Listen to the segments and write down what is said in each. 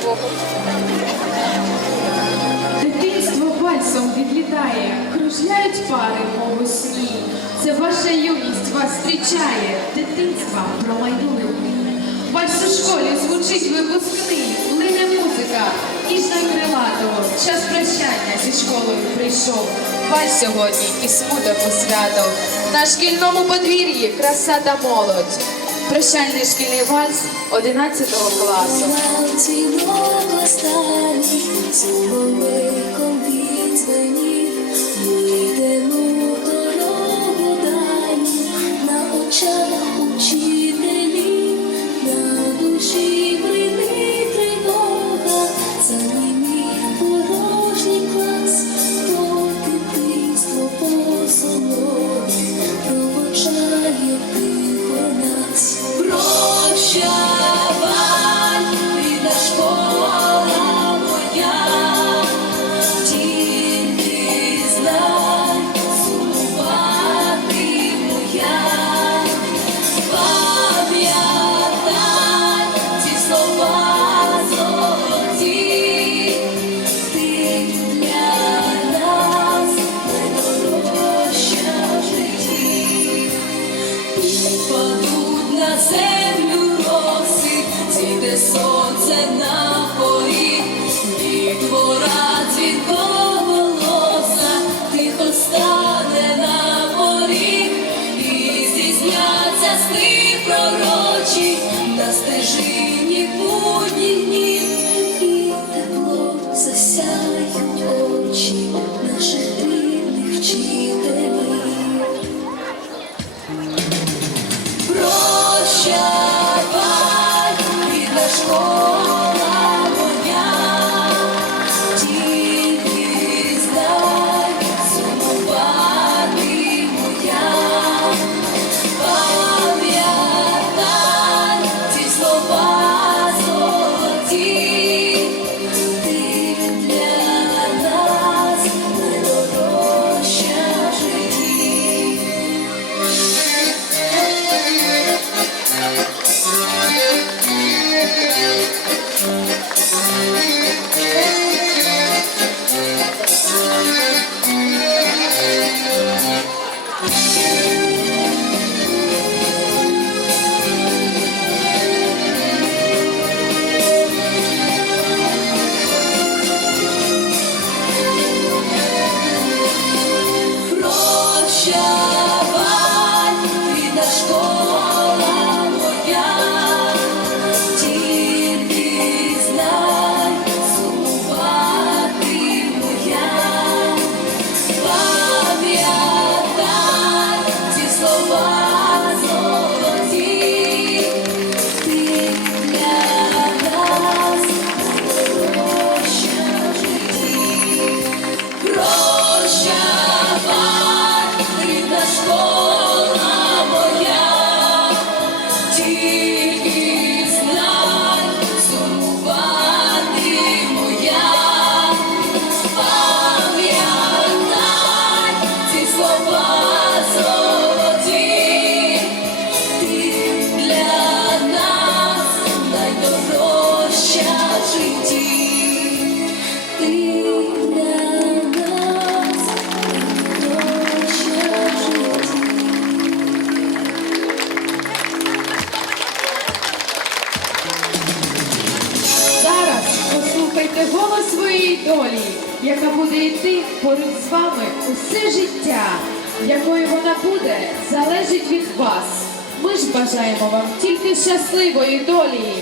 свого. Дитинство вальсом відлітає, кружляють пари, мов у сні. Це ваша юність вас зустрічає, дитинства промайнули в ній. Вальс у школі звучить випускний, лине музика, ніжна крилато. Час прощання зі школою прийшов. Вальс сьогодні і смуток у свято. На шкільному подвір'ї краса та молодь. Прощальний шкільний вальс 11 класу. Вранці нова Oh. Голос долі, яка буде йти поруч з вами усе життя. Якою вона буде, залежить від вас. Ми ж бажаємо вам тільки щасливої долі.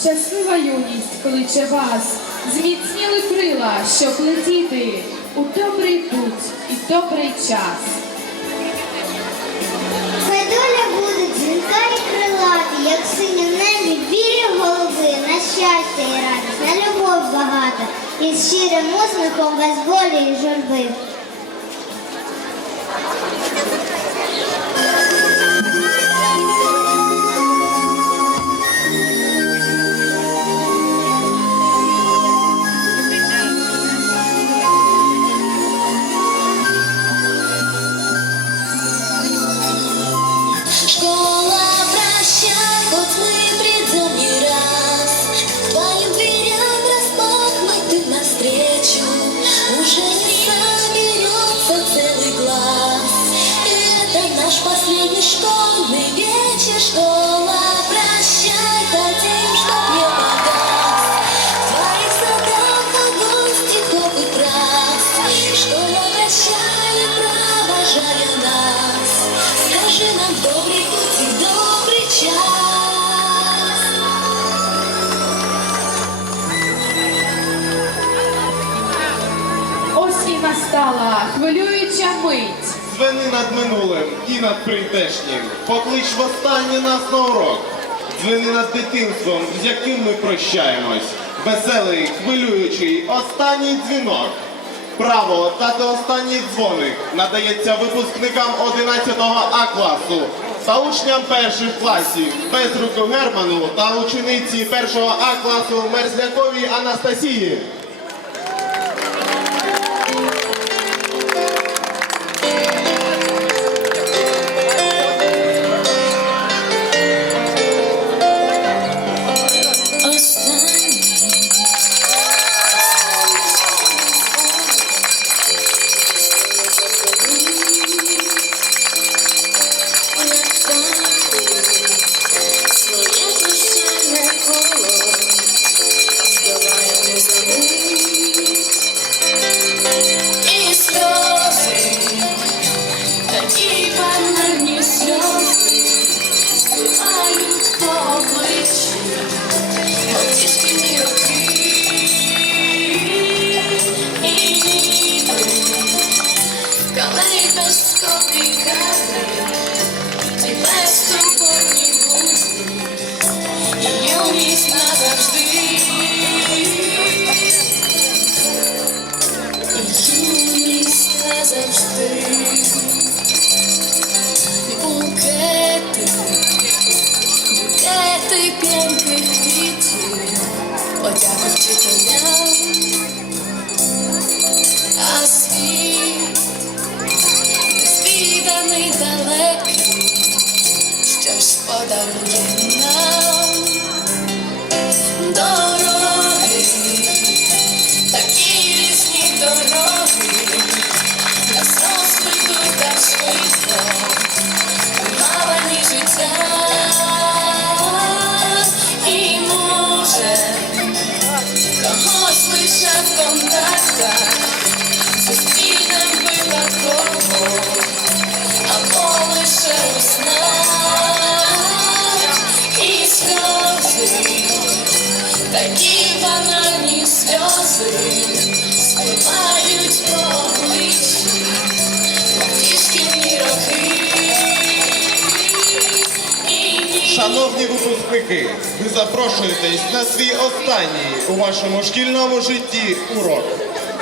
Щаслива юність кличе вас, зміцніли крила, щоб летіти у добрий путь і добрий час. Хай доля буде дзвінка і крилати, як в небі білі голуби, на щастя і радість, на любов багато, і з щирим усміхом без болі і журби. Настала хвилююча мить. Звени над минулим і над прийдешнім. Поклич востаннє нас на урок. Звени над дитинством, з яким ми прощаємось. Веселий, хвилюючий, останній дзвінок. Право дати останній дзвоник надається випускникам 11 А класу та учням перших класів Безруку Герману та учениці 1 А класу Мерзляковій Анастасії. Букети Букети п'янких квітів, подяку вчителям, дороги, такі різні дороги, нас розплетуть та швидко. Шановні випускники, ви запрошуєтесь на свій останній у вашому шкільному житті урок.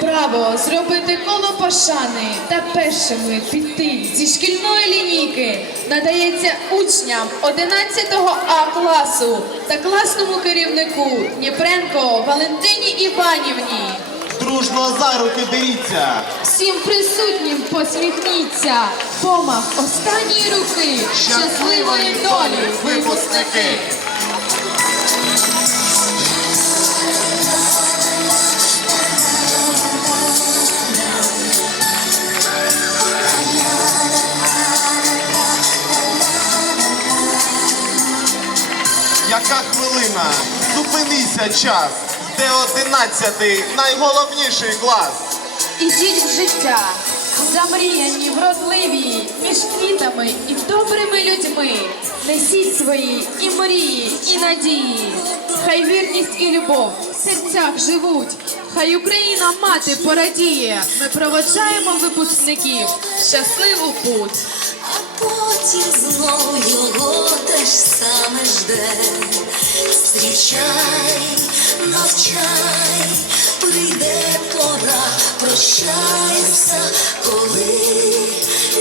Право зробити коло пошани та першими піти зі шкільної лінійки надається учням 11 А класу та класному керівнику Дніпренко Валентині Іванівні. Дружно за руки беріться. Всім присутнім посміхніться. Помах останньої руки щасливої долі, випускники. Яка хвилина? Зупинися час. Де одинадцятий найголовніший клас. Ідіть в життя, замріяні, вродливі, між квітами і добрими людьми. Несіть свої і мрії, і надії. Хай вірність і любов в серцях живуть. Хай Україна мати порадіє. Ми проводжаємо випускників. Щасливу путь! Потім знов його те ж саме жде. Зустрічай, навчай, прийде пора, прощайся, коли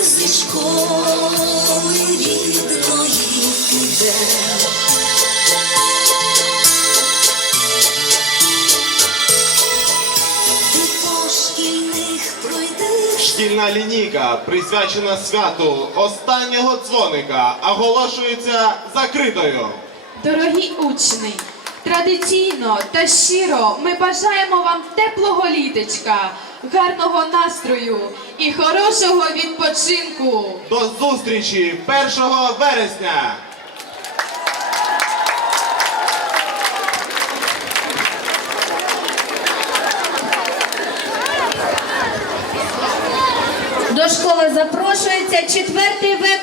зі школи рідної піде. Шкільна лінійка присвячена святу останнього дзвоника, оголошується закритою. Дорогі учні, традиційно та щиро ми бажаємо вам теплого літочка, гарного настрою і хорошого відпочинку. До зустрічі 1 вересня! Школи запрошується четвертий В клас.